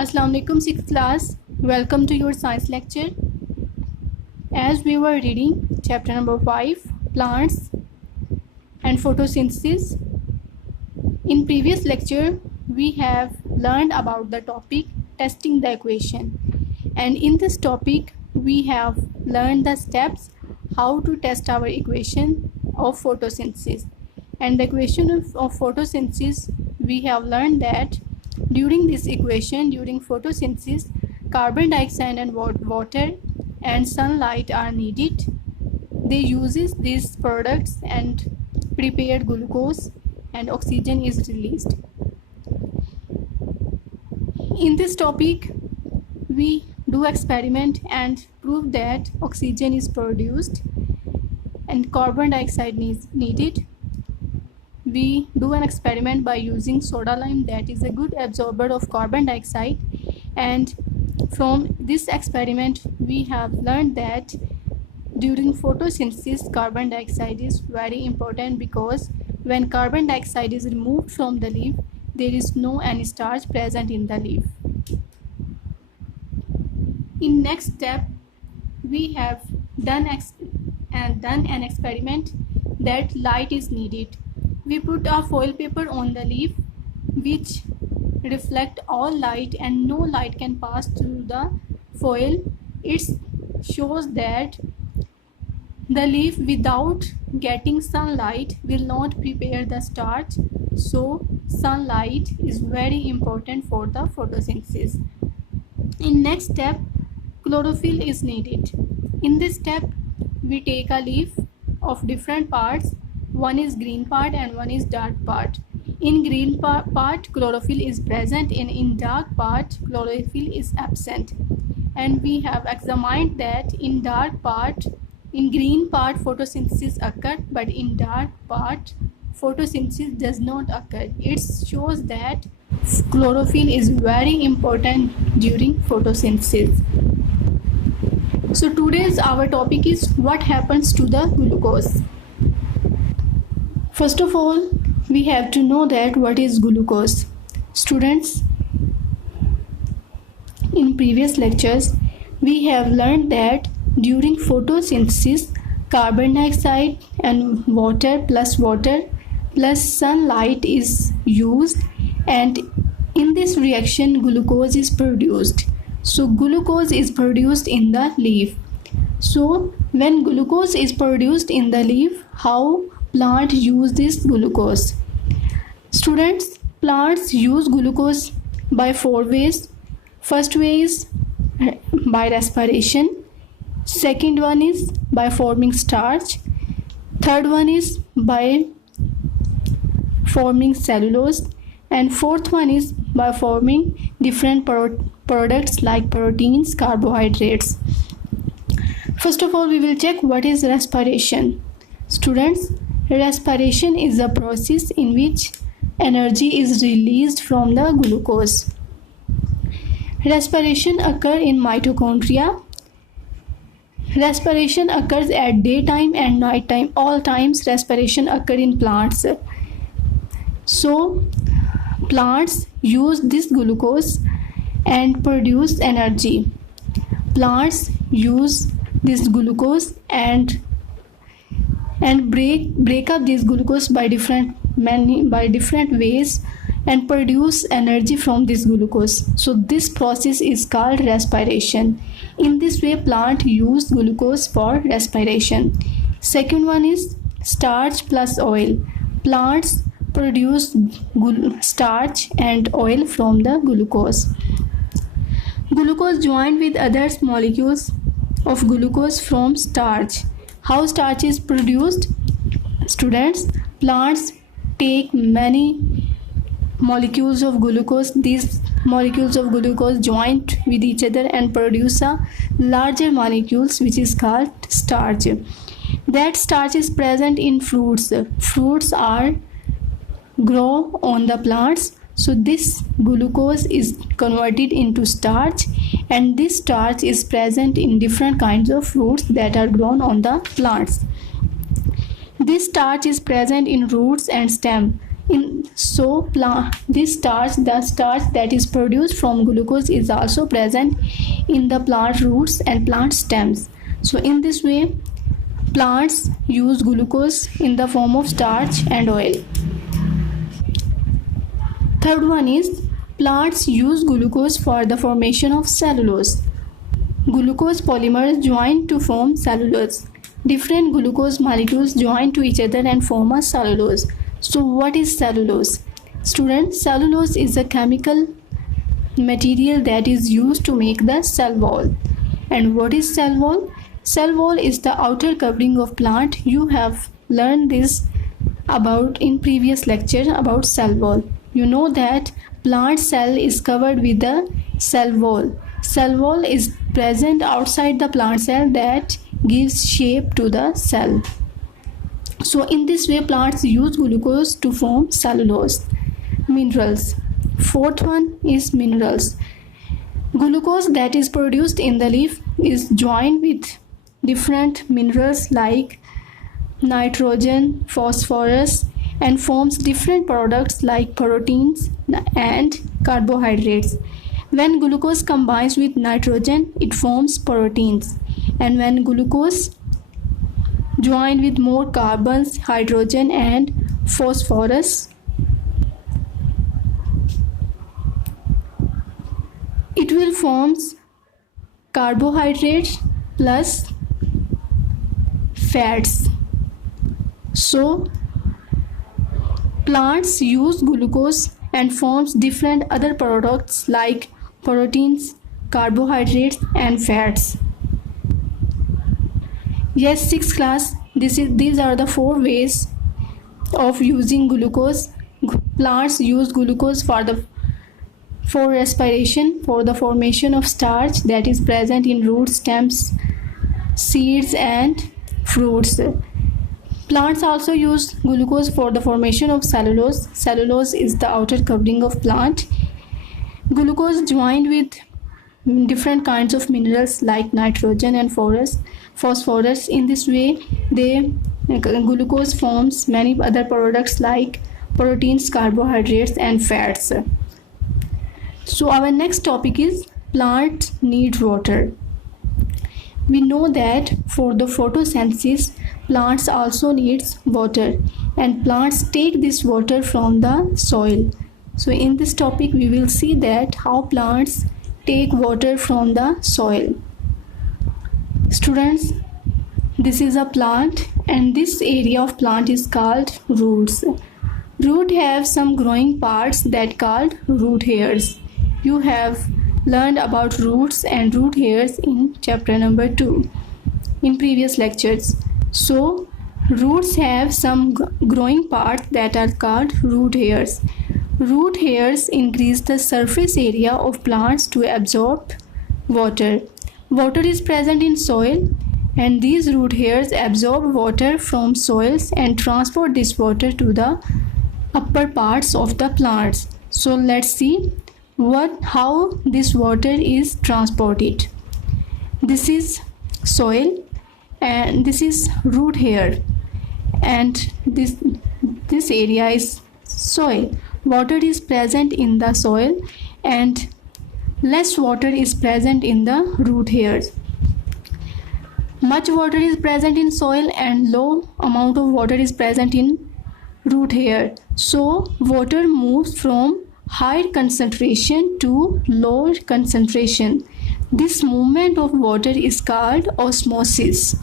Assalamu alaikum 6th class. Welcome to your science lecture. As we were reading chapter number 5, plants and photosynthesis. In previous lecture we have learned about the topic testing the equation, and in this topic we have learned the steps how to test our equation of photosynthesis. And the equation of photosynthesis, we have learned that during this equation, during photosynthesis, carbon dioxide and water and sunlight are needed. They uses these products and prepared glucose, and oxygen is released. In this topic we do experiment and prove that oxygen is produced and carbon dioxide is needed. We do an experiment by using soda lime, that is a good absorber of carbon dioxide, and from this experiment we have learned that during photosynthesis carbon dioxide is very important, because when carbon dioxide is removed from the leaf there is no any starch present in the leaf. In next step we have done an experiment that light is needed. We put a foil paper on the leaf which reflect all light and no light can pass through the foil. It shows that the leaf without getting sunlight will not prepare the starch, so sunlight is very important for the photosynthesis. In next step, chlorophyll is needed. In this step we take a leaf of different parts. One is green part and one is dark part. In green part chlorophyll is present, and in dark part chlorophyll is absent. And we have examined that in green part photosynthesis occurs, but in dark part photosynthesis does not occur. It shows that chlorophyll is very important during photosynthesis. So today's our topic is what happens to the glucose. First of all, we have to know that what is glucose. Students, in previous lectures, we have learned that during photosynthesis, carbon dioxide and water plus sunlight is used, and in this reaction glucose is produced. So glucose is produced in the leaf. So when glucose is produced in the leaf, how plant use this glucose? Students, plants use glucose by 4 ways. First way is by respiration. Second one is by forming starch. Third one is by forming cellulose. And fourth one is by forming different products like proteins, carbohydrates. First of all, we will check what is respiration. Students, respiration is a process in which energy is released from the glucose. Respiration occurs in mitochondria. Respiration occurs at daytime and nighttime. All times respiration occurs in plants. So plants use this glucose and produce energy. Plants use this glucose and break up this glucose by different ways and produce energy from this glucose. So this process is called respiration. In this way plant use glucose for respiration. Second one is starch plus oil. Plants produce starch and oil from the glucose. Glucose joined with other molecules of glucose from starch. How starch is produced? Students, plants take many molecules of glucose. These molecules of glucose join with each other and produce a larger molecules which is called starch. That starch is present in fruits. Fruits are grow on the plants. So this glucose is converted into starch, and this starch is present in different kinds of fruits that are grown on the plants. This starch is present in roots and stem. This starch, the starch that is produced from glucose, is also present in the plant roots and plant stems. So in this way, plants use glucose in the form of starch and oil. Third one is plants use glucose for the formation of cellulose. Glucose polymers join to form cellulose. Different glucose molecules join to each other and form a cellulose. So what is cellulose? Students, cellulose is a chemical material that is used to make the cell wall. And what is cell wall? Cell wall is the outer covering of plant. You have learned this about in previous lecture about cell wall. You know that plant cell is covered with the cell wall. Cell wall is present outside the plant cell that gives shape to the cell. So in this way, plants use glucose to form cellulose. Minerals. Fourth one is minerals. Glucose that is produced in the leaf is joined with different minerals like nitrogen, phosphorus, and forms different products like proteins and carbohydrates. When glucose combines with nitrogen, it forms proteins. And when glucose joined with more carbons, hydrogen and phosphorus, it will form carbohydrates plus fats. So plants use glucose and forms different other products like proteins, carbohydrates and fats. Yes, 6th class, these are the 4 ways of using glucose. Plants use glucose for respiration, for the formation of starch that is present in roots, stems, seeds and fruits. Plants also use glucose for the formation of cellulose. Cellulose is the outer covering of plant. Glucose joined with different kinds of minerals like nitrogen and phosphorus. In this way, glucose forms many other products like proteins, carbohydrates and fats. So our next topic is plants need water. We know that for the photosynthesis, plants also needs water, and plants take this water from the soil. So in this topic, we will see that how plants take water from the soil. Students, this is a plant, and this area of plant is called roots. Root have some growing parts that called root hairs. You have learned about roots and root hairs in chapter number 2 in previous lectures. So roots have some growing parts that are called root hairs. Root hairs increase the surface area of plants to absorb water. Water is present in soil, and these root hairs absorb water from soils and transport this water to the upper parts of the plants. So let's see how this water is transported. This is soil and this is root hair, and this area is soil. Water is present in the soil and less water is present in the root hairs. Much water is present in soil and low amount of water is present in root hair. So water moves from higher concentration to lower concentration. This movement of water is called osmosis.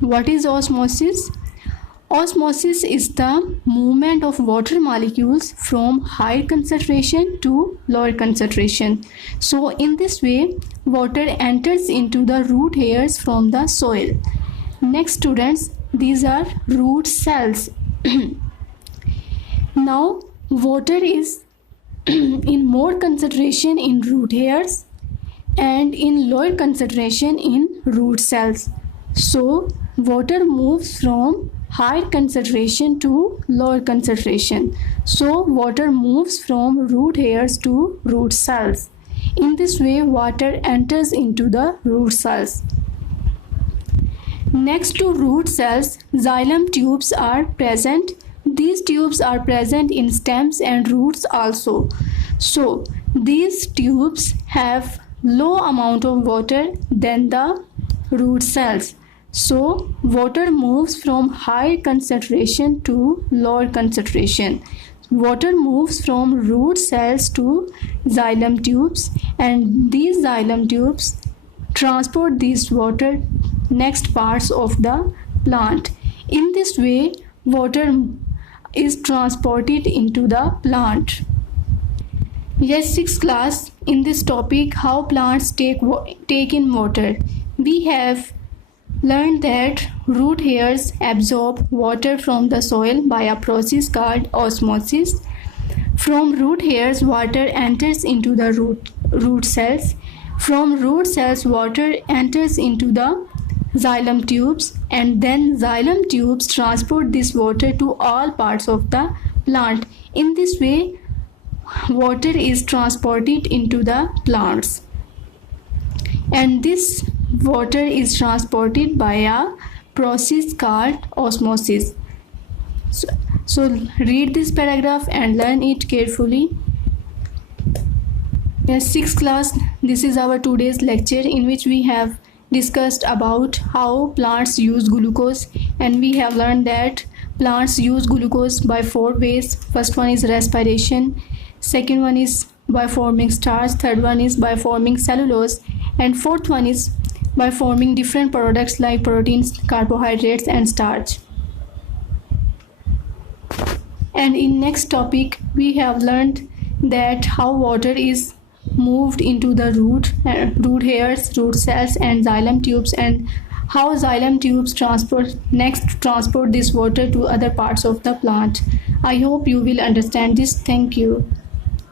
What is osmosis? Osmosis is the movement of water molecules from higher concentration to lower concentration. So in this way, water enters into the root hairs from the soil. Next, students, these are root cells. Now, water is in more concentration in root hairs and in lower concentration in root cells. So water moves from higher concentration to lower concentration. So water moves from root hairs to root cells. In this way, water enters into the root cells. Next to root cells, xylem tubes are present. These tubes are present in stems and roots also. So these tubes have low amount of water than the root cells. So water moves from high concentration to lower concentration. Water moves from root cells to xylem tubes, and these xylem tubes transport this water next parts of the plant. In this way, water is transported into the plant. Yes, 6th class, in this topic, how plants take in water, we have learned that root hairs absorb water from the soil by a process called osmosis. From root hairs, water enters into the root cells. From root cells, water enters into the xylem tubes, and then xylem tubes transport this water to all parts of the plant. In this way, water is transported into the plants, and this water is transported by a process called osmosis. So read this paragraph and learn it carefully. Yes, 6th class, this is our today's lecture, in which we have discussed about how plants use glucose, and we have learned that plants use glucose by 4 ways. First one is respiration, second one is by forming starch, third one is by forming cellulose, and fourth one is by forming different products like proteins, carbohydrates, and starch. And in next topic, we have learned that how water is moved into the root hairs, root cells, and xylem tubes, and how xylem tubes transport this water to other parts of the plant. I hope you will understand this. Thank you.